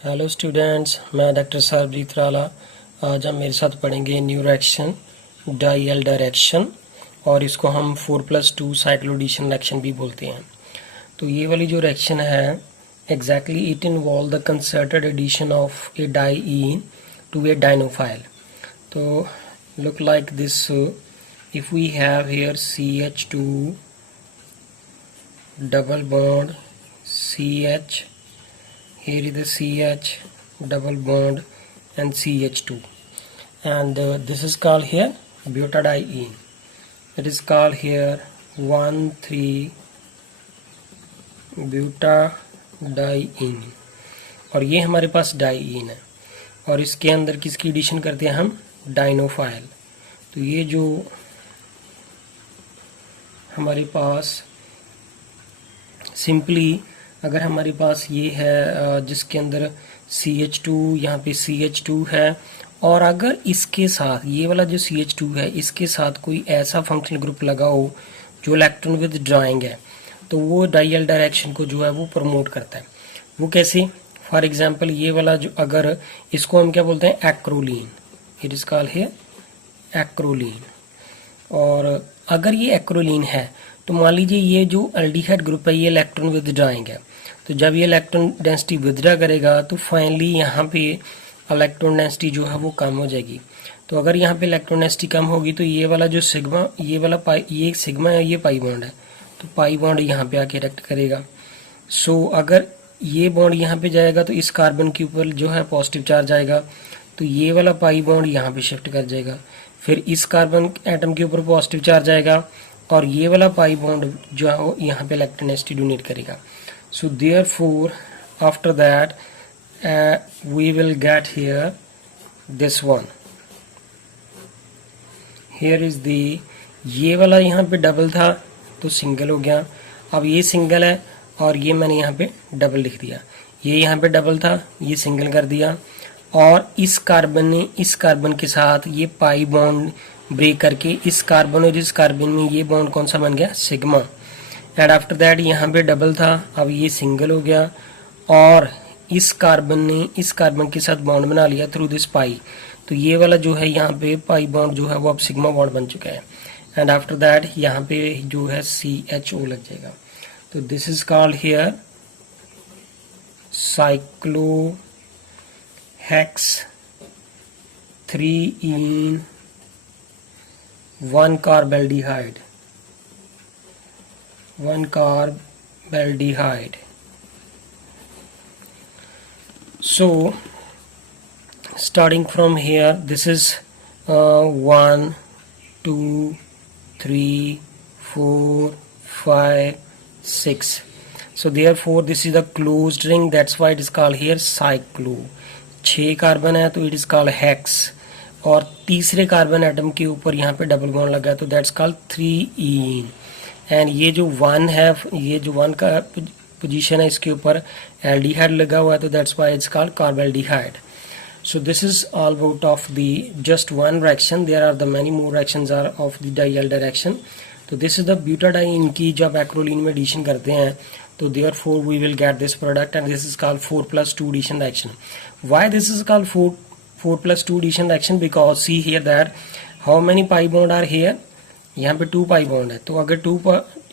Hello students, मैं doctor Sarabjit राला। आज हम मेरे साथ पढ़ेंगे न्यू रिएक्शन डाइयल डायरेक्शन, और इसको हम 4+2 साइक्लोएडिशन रिएक्शन भी बोलते हैं। तो ये वाली जो रिएक्शन है exactly it involve the concerted addition of a diene to a dienophile. तो look like this, if we have here CH2 double bond CH, here is the CH double bond and CH2, and this is called here butadiene. It is called here 1,3-butadiene, और ये हमारे पास diene है, और इसके अंदर किसकी addition करते हैं हम? डाइनोफाइल। तो ये जो हमारे पास सिंपली अगर हमारे पास ये है जिसके अंदर CH2, यहाँ पे CH2 है, और अगर इसके साथ ये वाला जो CH2 है इसके साथ कोई ऐसा फंक्शनल ग्रुप लगा हो जो इलेक्ट्रॉन विदड्रॉइंग है, तो वो डाइयल डायरेक्शन को जो है वो प्रमोट करता है। वो कैसे? फॉर एग्जांपल ये वाला जो, अगर इसको हम क्या बोलते हैं? Acrolein. It is called here acrolein. और अगर ये एक्रोलीन है तो मान लीजिए ये जो एल्डिहाइड ग्रुप है ये इलेक्ट्रॉन विदड्रॉइंग है, तो जब ये इलेक्ट्रॉन डेंसिटी विदड्रॉ करेगा तो फाइनली यहाँ पे इलेक्ट्रॉन डेंसिटी जो है वो कम हो जाएगी। तो अगर यहाँ पे इलेक्ट्रॉन डेंसिटी कम होगी तो ये वाला जो सिग्मा, ये वाला पाई, ये सिग्मा है, ये पाई बॉन्ड है, तो पाई बॉन्ड यहाँ पे आके रिएक्ट करेगा। सो अगर ये बॉन्ड यहाँ पे जाएगा तो इस कार्बन के ऊपर जो है पॉजिटिव चार्ज आएगा, तो ये वाला पाई बॉन्ड यहाँ पे शिफ्ट कर जाएगा। फिर इस कार्बन एटम के ऊपर पॉजिटिव चार्ज आएगा, और ये वाला पाई बॉन्ड जो है वो यहाँ पे इलेक्ट्रॉन डेंसिटी डोनेट करेगा। So therefore after that we will get here this one. Here is the, ये वाला यहाँ पे डबल था तो सिंगल हो गया, अब ये सिंगल है और ये मैंने यहाँ पे डबल लिख दिया। ये यहाँ पे डबल था, ये सिंगल कर दिया, और इस कार्बन ने इस कार्बन के साथ ये पाई बॉन्ड ब्रेक करके इस कार्बन और इस कार्बन में ये बॉन्ड कौन सा बन गया? सिग्मा। एंड आफ्टर दैट यहाँ पे डबल था, अब ये सिंगल हो गया, और इस कार्बन ने इस कार्बन के साथ बॉन्ड बना लिया थ्रू दिस पाई, तो ये वाला जो है यहाँ पे पाई बॉन्ड जो है वो अब सिग्मा बॉन्ड बन चुका है। एंड आफ्टर दैट यहाँ पे जो है CHO लग जाएगा। तो this is called here साइक्लोहेक्स 3-ene 1-carbaldehyde. So starting from here, this is 1, 2, 3, 4, 5, 6. So therefore this is a closed ring, that's why it is called here cyclo. 6 carbon है तो it is called hex, और तीसरे carbon atom के ऊपर यहाँ पे double bond लगा तो दैट्स कॉल्ड 3-ene। एंड ये जो 1 है, ये जो 1 का पोजीशन है इसके ऊपर एल्डिहाइड लगा हुआ है, तो that's why it's called carbaldehyde. So this is all about of the just one reaction, there are the many more reactions are of the Diels direction. तो दिस इज द ब्यूटाडाइन की जब acrolein में addition करते हैं तो therefore we will get this product, and this is called 4+2 addition reaction. Why this is called 4+2 addition reaction? Because see here that how many pi bond are here? यहाँ पे 2 pi bond है, तो अगर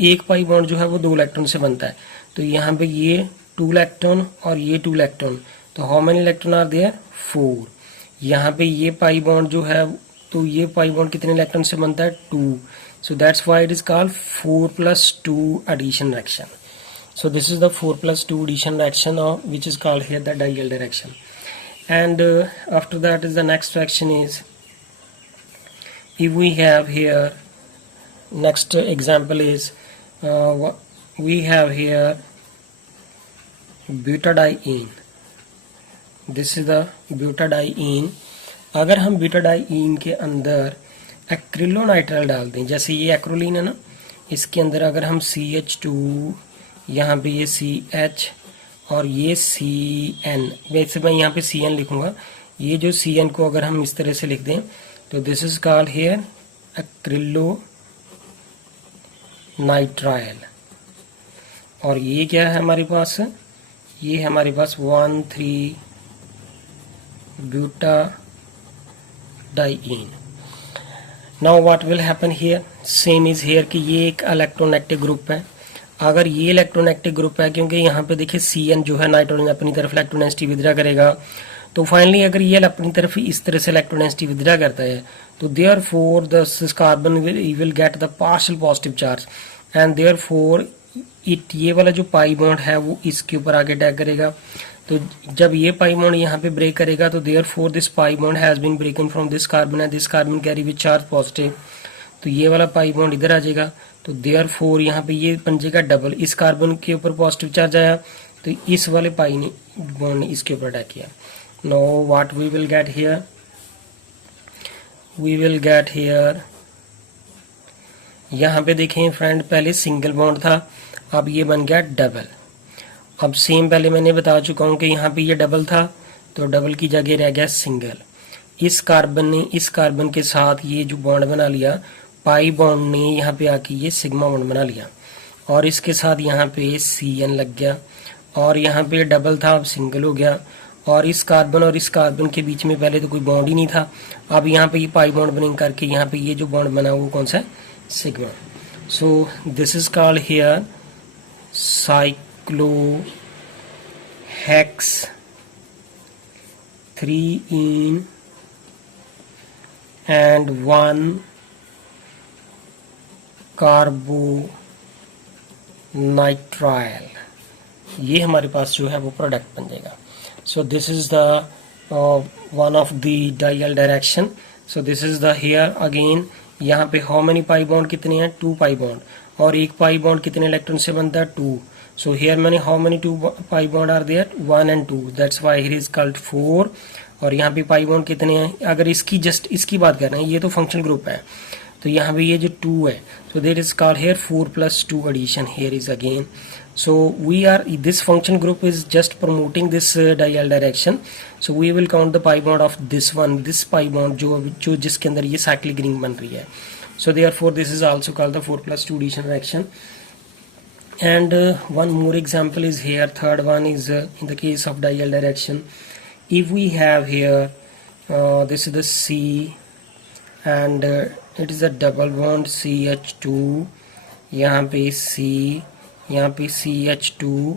एक pi bond जो है वो 2 electron से बनता है, तो यहाँ पे ये 2 इलेक्ट्रॉन और ये 2 इलेक्ट्रॉन, तो how many electron are there? 4। यहाँ पे ये पाई बॉन्ड जो है, तो ये पाई बॉन्ड कितने इलेक्ट्रॉन से बनता है? 2। So that's why it is called 4+2 addition reaction. So this is the 4+2 addition reaction, which is called here the diel reaction. And after that is the next reaction is, if we have here next example is we have here butadiene. This is the butadiene. अगर हम butadiene के अंदर acrylonitrile डाल दें, जैसे ये acrolein है ना, इसके अंदर अगर हम CH2, यहाँ पे ये CH और ये CN, वैसे मैं यहाँ पे CN लिखूंगा, ये जो CN को अगर हम इस तरह से लिख दें तो this is called here acrylonitrile. और ये क्या है हमारे पास? ये हमारे पास 1, 3, butadiene. Now what will happen here, same is here कि ये एक इलेक्ट्रोनेगेटिव ग्रुप है। अगर ये इलेक्ट्रोनेगेटिव ग्रुप है, क्योंकि यहाँ पे देखिए Cn जो है नाइट्रोजन अपनी तरफ इलेक्ट्रोनेगेटिविटी विदड्रा करेगा, तो फाइनली अगर ये अपनी तरफ इस तरह से इलेक्ट्रोनेगेटिविटी विदड्रा करता है तो therefore this carbon will get the partial positive charge and therefore it, ये वाला जो पाई बॉन्ड है वो इसके ऊपर आगे अटैक करेगा। तो जब ये पाई बॉन्ड यहाँ पे ब्रेक करेगा तो therefore this pi bond has been broken from this carbon and this carbon carry with charge positive, तो ये वाला पाई बॉन्ड इधर आ जाएगा। तो देयरफॉर यहाँ पे ये बन जाएगा डबल, इस कार्बन के ऊपर पॉजिटिव चार्ज आया तो इस वाले पाई ने बॉन्ड ने इसके ऊपर अटैक किया। Now what we will get here, we will get here, यहाँ पे देखें फ्रेंड पहले सिंगल बॉन्ड था, अब ये बन गया डबल। अब सेम पहले मैंने बता चुका हूँ कि यहाँ पे ये डबल था तो डबल की जगह रह गया सिंगल। इस कार्बन ने इस कार्बन के साथ ये जो बॉन्ड बना लिया, पाई बॉन्ड ने यहाँ पे आके ये सिग्मा बॉन्ड बना लिया और इसके साथ यहाँ पे Cn लग गया और यहाँ पे डबल था अब सिंगल हो गया। और इस कार्बन के बीच में पहले तो कोई बॉन्ड ही नहीं था, अब यहाँ पे ये पाई बॉन्ड बनिंग करके यहाँ पे ये जो बॉन्ड बना वो कौन सा, sigma. So this is called here साइक्लोहेक्स 3ene and 1 carbonitrile, ये हमारे पास जो है वो प्रोडक्ट बन जाएगा। सो this is the one of the dial direction. So this is the here again, यहाँ पे हाउ मेनी पाई बॉन्ड कितने हैं, 2 पाई बॉन्ड, और एक पाई बॉन्ड कितने इलेक्ट्रॉन से बनता है, 2। सो हियर मैंने how many 2 pi bond are there, 1 and 2, that's why here is called 4। और यहाँ पे पाई बॉन्ड कितने हैं, अगर इसकी जस्ट इसकी बात कर रहे हैं, ये तो फंक्शनल ग्रुप है, तो यहाँ पे ये जो 2 है, so that is called here 4 plus 2 addition here is again. So we are, this function group is just promoting this dial direction, so we will count the pi bond of this one, this pi bond जो जिसके अंदर ये cyclic ring बन रही है। So therefore this is also called the 4 plus 2 addition reaction. And one more example is here, third one is in the case of dial direction, if we have here this is the C and it is a double bond CH2, यहाँ पे C, यहाँ पे CH2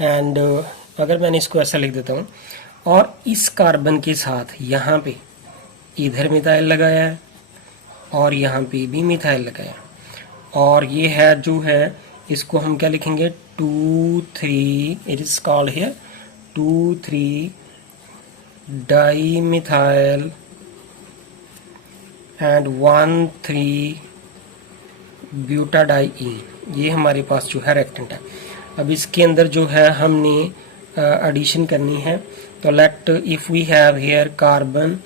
and अगर मैंने इसको ऐसा लिख देता हूँ, और इस कार्बन के साथ यहाँ पे इधर मिथाइल लगाया है और यहाँ पे भी मिथाइल लगाया, और ये है जो है इसको हम क्या लिखेंगे, 2,3, it is called here 2,3 dimethyl and 1,3 ब्यूटाडाइइन, ये हमारे पास जो है रेक्टेंट है। अब इसके अंदर जो है हमने एडिशन करनी है, तो let if we have here carbon,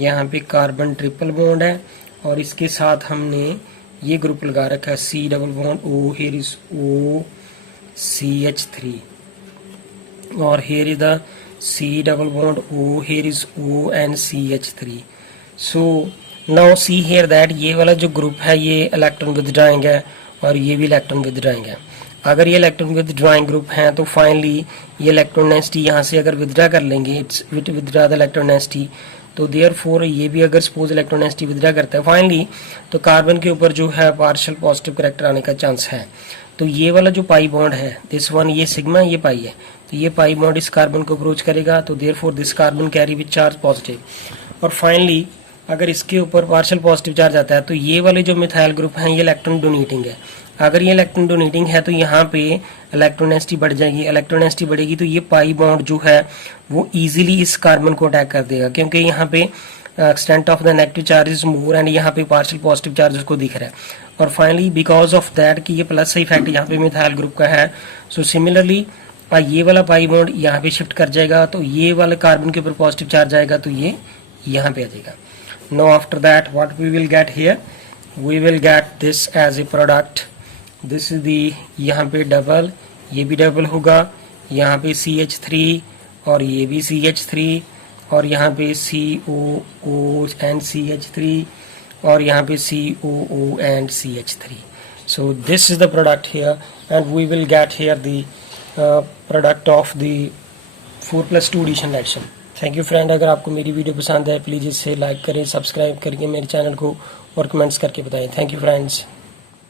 यहाँ पे कार्बन ट्रिपल बॉन्ड है और इसके साथ हमने ये ग्रुप लगा रखा है C double bond O, here is O CH3 और here is the C double bond O, here is O and CH3। So now see here that ये वाला जो ग्रुप है ये इलेक्ट्रॉन विदड्राइंग है और ये भी इलेक्ट्रॉन विदड्राइंग है। अगर ये इलेक्ट्रॉन विदड्राइंग ग्रुप है तो फाइनली ये इलेक्ट्रोनेगेटिविटी यहाँ से अगर विदड्रा कर लेंगे, इट्स विदड्रा द इलेक्ट्रोनेगेटिविटी, तो देयरफॉर ये भी अगर सपोज इलेक्ट्रोनेगेटिविटी विदड्रा करता है फाइनली, तो कार्बन के ऊपर जो है पार्शियल पॉजिटिव करैक्टर आने का चांस है। तो ये वाला जो पाई बॉन्ड है दिस वन, ये सिग्मा, ये पाई है, तो ये पाई बॉन्ड इस कार्बन को अप्रोच करेगा, तो therefore this carbon carry with charge positive. और फाइनली अगर इसके ऊपर पार्शियल पॉजिटिव चार्ज आता है तो ये वाले जो मिथाइल ग्रुप हैं ये इलेक्ट्रॉन डोनेटिंग है। अगर ये इलेक्ट्रॉन डोनेटिंग है तो यहाँ पे इलेक्ट्रोनेगेटिविटी बढ़ जाएगी, इलेक्ट्रोनेगेटिविटी बढ़ेगी तो ये पाई बॉन्ड जो है वो इजीली इस कार्बन को अटैक कर देगा, क्योंकि यहाँ पे extent of the negative charge is more and यहाँ पे पार्शियल पॉजिटिव चार्ज उसको दिख रहा है। और फाइनली बिकॉज ऑफ दैट कि ये प्लस इफेक्ट यहाँ पे मिथाइल ग्रुप का है, सो सिमिलरली ये वाला पाई बॉन्ड यहाँ पे शिफ्ट कर जाएगा, तो ये वाले कार्बन के ऊपर पॉजिटिव चार्ज आएगा तो ये यहाँ पे आ जाएगा। Now after that what we will get here, we will get this as a product, this is the, यहाँ पे डबल, ये भी डबल होगा, यहाँ पे CH3 और ये भी CH3 और यहाँ पे COO and CH3 और यहाँ पे COO and CH3. So this is the product here and we will get here the product of the 4 plus 2 addition reaction. Thank you friend, अगर आपको मेरी वीडियो पसंद है प्लीज़ इसे लाइक करें, सब्सक्राइब करके मेरे चैनल को और कमेंट्स करके बताएं। Thank you friends.